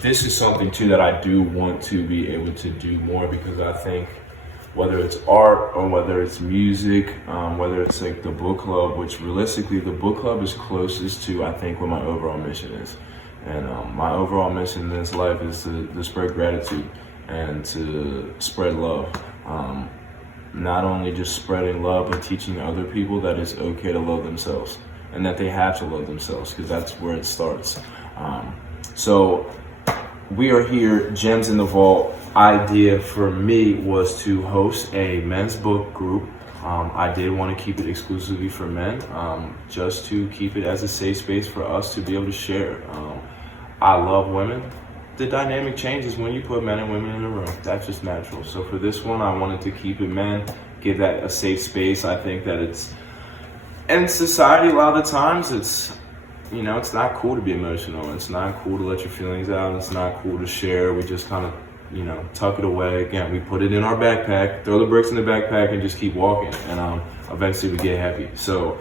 this is something too that I do want to be able to do more, because I think whether it's art or whether it's music, whether it's like the book club, which realistically the book club is closest to, I think, what my overall mission is. And my overall mission in this life is to spread gratitude and to spread love. Not only just spreading love, but teaching other people that it's okay to love themselves and that they have to love themselves, because that's where it starts. So we are here, Gems in the Vault. Idea for me was to host a men's book group. I did want to keep it exclusively for men, just to keep it as a safe space for us to be able to share. I love women. The dynamic changes when you put men and women in a room. That's just natural. So for this one, I wanted to keep it men, give that a safe space. I think that it's, in society, a lot of the times it's, you know, it's not cool to be emotional. It's not cool to let your feelings out. It's not cool to share. We just kind of, you know, tuck it away. Again, we put it in our backpack, throw the bricks in the backpack, and just keep walking. And eventually we get happy. So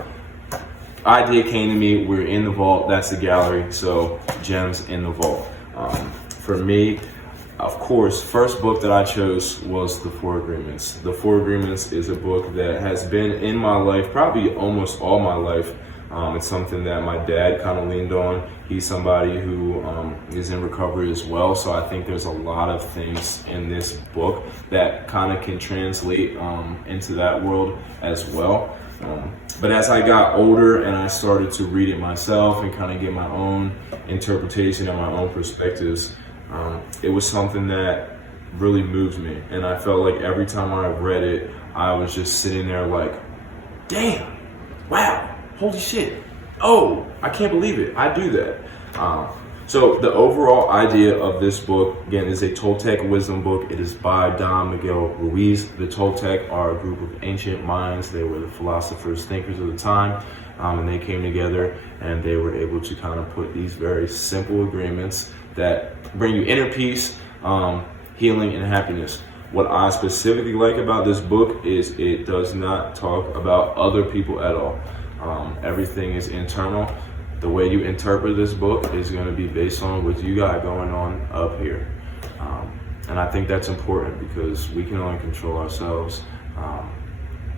idea came to me. We're in the vault. That's the gallery. So Gems in the Vault. For me, of course, first book that I chose was The 4 Agreements. The 4 Agreements is a book that has been in my life probably almost all my life. It's something that my dad kind of leaned on. He's somebody who is in recovery as well, so I think there's a lot of things in this book that kind of can translate into that world as well. But as I got older and I started to read it myself and kind of get my own interpretation and my own perspectives, it was something that really moved me. And I felt like every time I read it, I was just sitting there like, damn, wow, holy shit. Oh, I can't believe it. I do that. So the overall idea of this book, again, is a Toltec wisdom book. It is by Don Miguel Ruiz. The Toltec are a group of ancient minds. They were the philosophers, thinkers of the time, and they came together and they were able to kind of put these very simple agreements that bring you inner peace, healing, and happiness. What I specifically like about this book is it does not talk about other people at all. Everything is internal. The way you interpret this book is going to be based on what you got going on up here. And I think that's important because we can only control ourselves.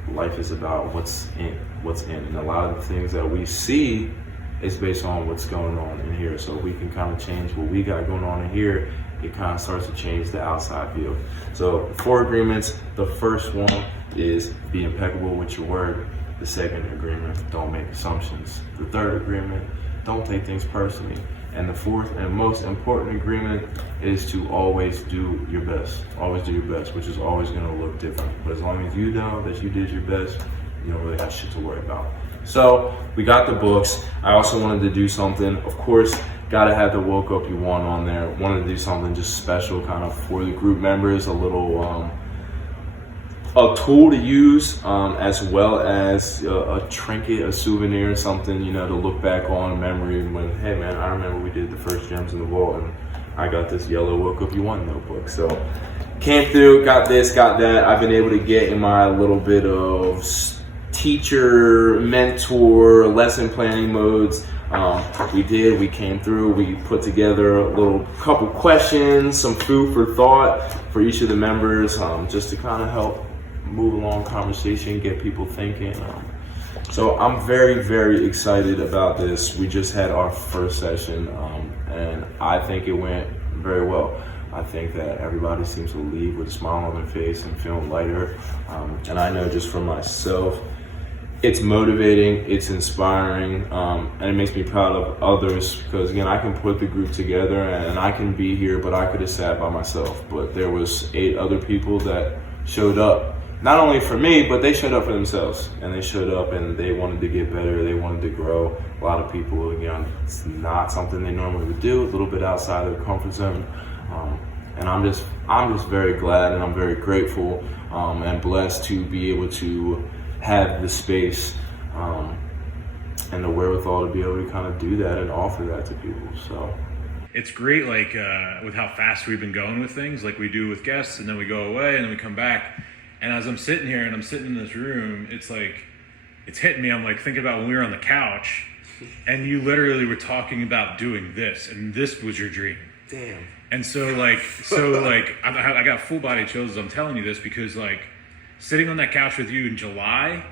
Life is about what's in. And a lot of the things that we see is based on what's going on in here. So we can kind of change what we got going on in here. It kind of starts to change the outside view. So 4 agreements. The first one is be impeccable with your word. The second agreement, don't make assumptions. The third agreement, don't take things personally. And the fourth and most important agreement is to always do your best. Always do your best, which is always gonna look different. But as long as you know that you did your best, you don't really have shit to worry about. So we got the books. I also wanted to do something, of course, gotta have the Woke Up You Want on there. Wanted to do something just special kind of for the group members, a little, a tool to use, as well as a trinket, a souvenir, something, you know, to look back on memory when, hey man, I remember we did the first Gems in the Vault and I got this yellow Woke Up You Want notebook. So came through, got this, got that. I've been able to get in my little bit of teacher, mentor, lesson planning modes. We came through, we put together a little couple questions, some food for thought for each of the members, just to kind of help move along conversation, get people thinking. So I'm very, very excited about this. We just had our first session, and I think it went very well. I think that everybody seems to leave with a smile on their face and feeling lighter. And I know just for myself, it's motivating, it's inspiring, and it makes me proud of others because, again, I can put the group together and I can be here, but I could have sat by myself. But there was 8 other people that showed up. Not only for me, but they showed up for themselves, and they showed up and they wanted to get better, they wanted to grow. A lot of people, again, it's not something they normally would do, a little bit outside of their comfort zone. And I'm just very glad and I'm very grateful and blessed to be able to have the space and the wherewithal to be able to kind of do that and offer that to people. So it's great, like with how fast we've been going with things, like we do with guests, and then we go away and then we come back. And as I'm sitting here and I'm sitting in this room, it's like, it's hitting me. I'm like thinking about when we were on the couch and you literally were talking about doing this and this was your dream. Damn. And so I got full body chills as I'm telling you this, because like sitting on that couch with you in July,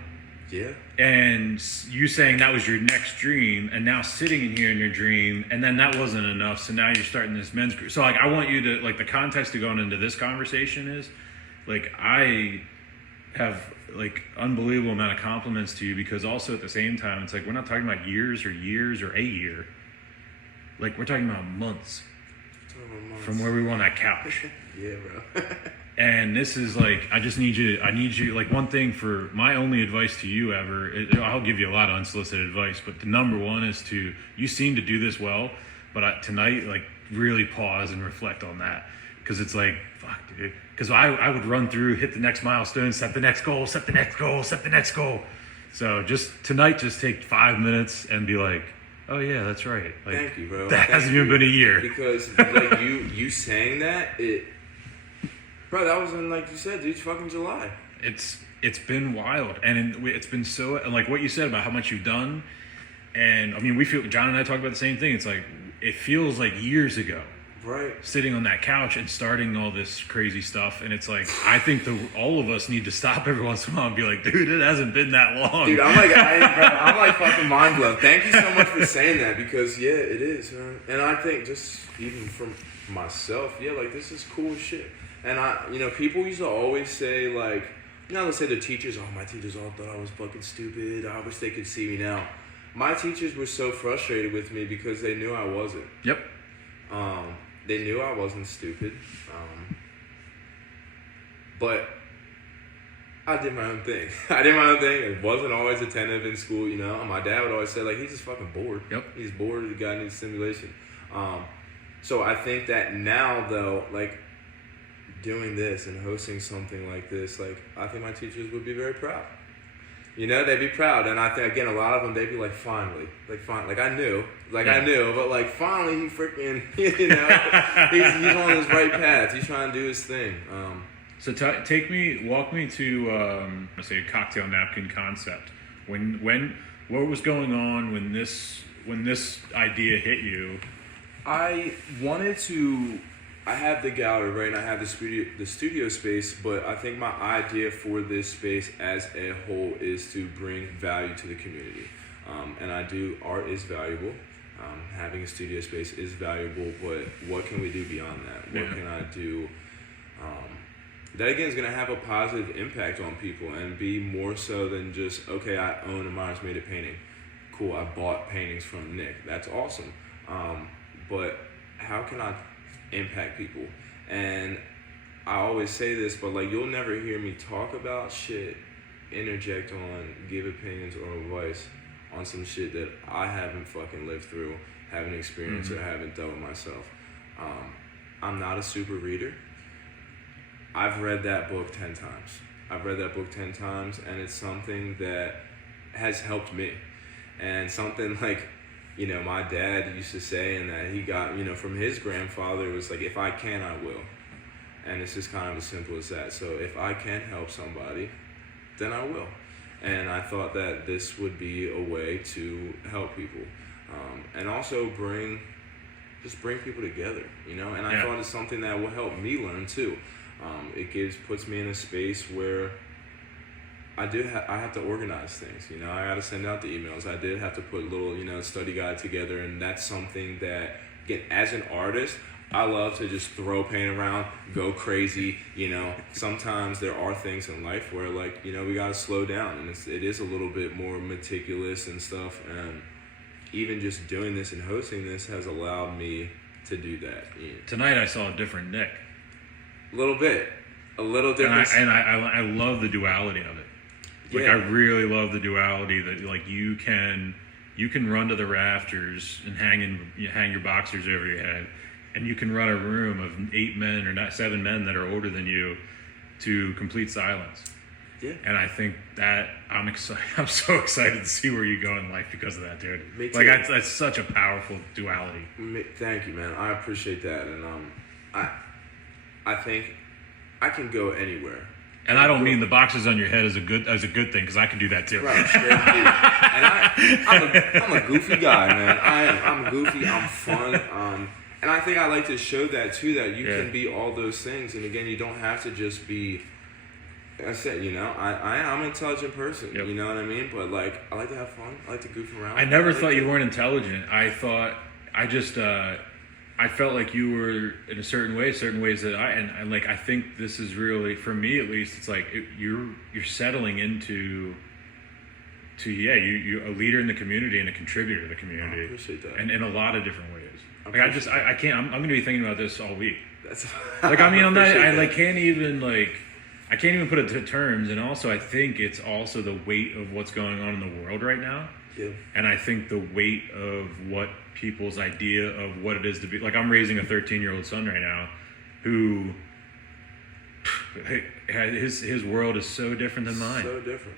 yeah, and you saying that was your next dream, and now sitting in here in your dream, and then that wasn't enough, so now you're starting this men's group. So like I want you to, like, the context of going into this conversation is like I have like unbelievable amount of compliments to you, because also at the same time it's like we're not talking about years or a year, like we're talking about months from where we were on that couch. Yeah, bro. And this is like, I need you, like, one thing for my only advice to you ever, I'll give you a lot of unsolicited advice, but the number one is you seem to do this well, but tonight, like, really pause and reflect on that. Because it's like, fuck, dude. Because I would run through, hit the next milestone, set the next goal, set the next goal, set the next goal. So just tonight, just take 5 minutes and be like, oh yeah, that's right. Like, thank you, bro. That hasn't even been a year. Because like you saying that, bro, that was in, like you said, dude, fucking July. It's been wild, and it's been so, like what you said about how much you've done, and I mean, John and I talk about the same thing. It's like it feels like years ago, right? Sitting on that couch and starting all this crazy stuff, and it's like I think all of us need to stop every once in a while and be like, dude, it hasn't been that long. Dude, I'm like fucking mind blown. Thank you so much for saying that, because yeah, it is, man. And I think just even from myself, yeah, like this is cool as shit. And people used to always say, like, let's say the teachers, my teachers all thought I was fucking stupid. I wish they could see me now. My teachers were so frustrated with me because they knew I wasn't. Yep. They knew I wasn't stupid. But I did my own thing. I wasn't always attentive in school, My dad would always say, like, he's just fucking bored. Yep. He's bored. The guy needs stimulation. So I think that now, though, like, doing this and hosting something like this, like, I think my teachers would be very proud. They'd be proud. And I think, again, a lot of them, they'd be like, finally. I knew, but like, finally, he freaking, he's on his right path. He's trying to do his thing. So walk me to, say, a cocktail napkin concept. What was going on when this idea hit you? I have the gallery, right, and I have the studio space, but I think my idea for this space as a whole is to bring value to the community. And art is valuable. Having a studio space is valuable, but what can we do beyond that? What can I do? That, again, is going to have a positive impact on people and be more so than just, okay, I own a MyersMadeIt painting. Cool, I bought paintings from Nick. That's awesome. But how can I impact people? And I always say this, but like, you'll never hear me talk about shit, interject on, give opinions or advice on some shit that I haven't fucking lived through, haven't experienced, or haven't dealt with myself. I'm not a super reader. I've read that book 10 times. And it's something that has helped me. And something like, my dad used to say, and that he got, from his grandfather, was like, if I can, I will. And it's just kind of as simple as that. So if I can help somebody, then I will. And I thought that this would be a way to help people. And also bring people together, And I thought it's something that will help me learn too. It puts me in a space where I have to organize things, I got to send out the emails. I did have to put a little, study guide together, and that's something that, again, as an artist, I love to just throw paint around, go crazy, Sometimes there are things in life where, like, we got to slow down, and it is a little bit more meticulous and stuff, and even just doing this and hosting this has allowed me to do that. Tonight I saw a different Nick. A little different. And I love the duality of it. Like, I really love the duality that, like, you can run to the rafters and hang your boxers over your head, and you can run a room of 7 men that are older than you to complete silence. Yeah. And I think that I'm excited. I'm so excited to see where you go in life because of that, dude. Me too. Like, that's such a powerful duality. Thank you, man. I appreciate that, and I think I can go anywhere. And I don't mean the boxes on your head as a good thing, because I can do that too. Right, and I'm a goofy guy, man. I'm goofy. I'm fun. And I think I like to show that too, that you Yeah. can be all those things. And again, you don't have to just be, like I said, you know, I'm an intelligent person, Yep. you know what I mean? But like, I like to have fun. I like to goof around. I never like thought to- you weren't intelligent. I felt like you were in certain ways that and like I think this is really, for me at least, it's like you're settling into you a leader in the community and a contributor to the community. I appreciate that. And in a lot of different ways. I Like I can't. I'm going to be thinking about this all week. That's Like I mean, I'm not. appreciate I that. like I can't even put it to terms. And also, I think it's also the weight of what's going on in the world right now. Yeah. And I think the weight of what people's idea of what it is to be, like I'm raising a 13-year-old son right now, who his world is so different than mine. So different.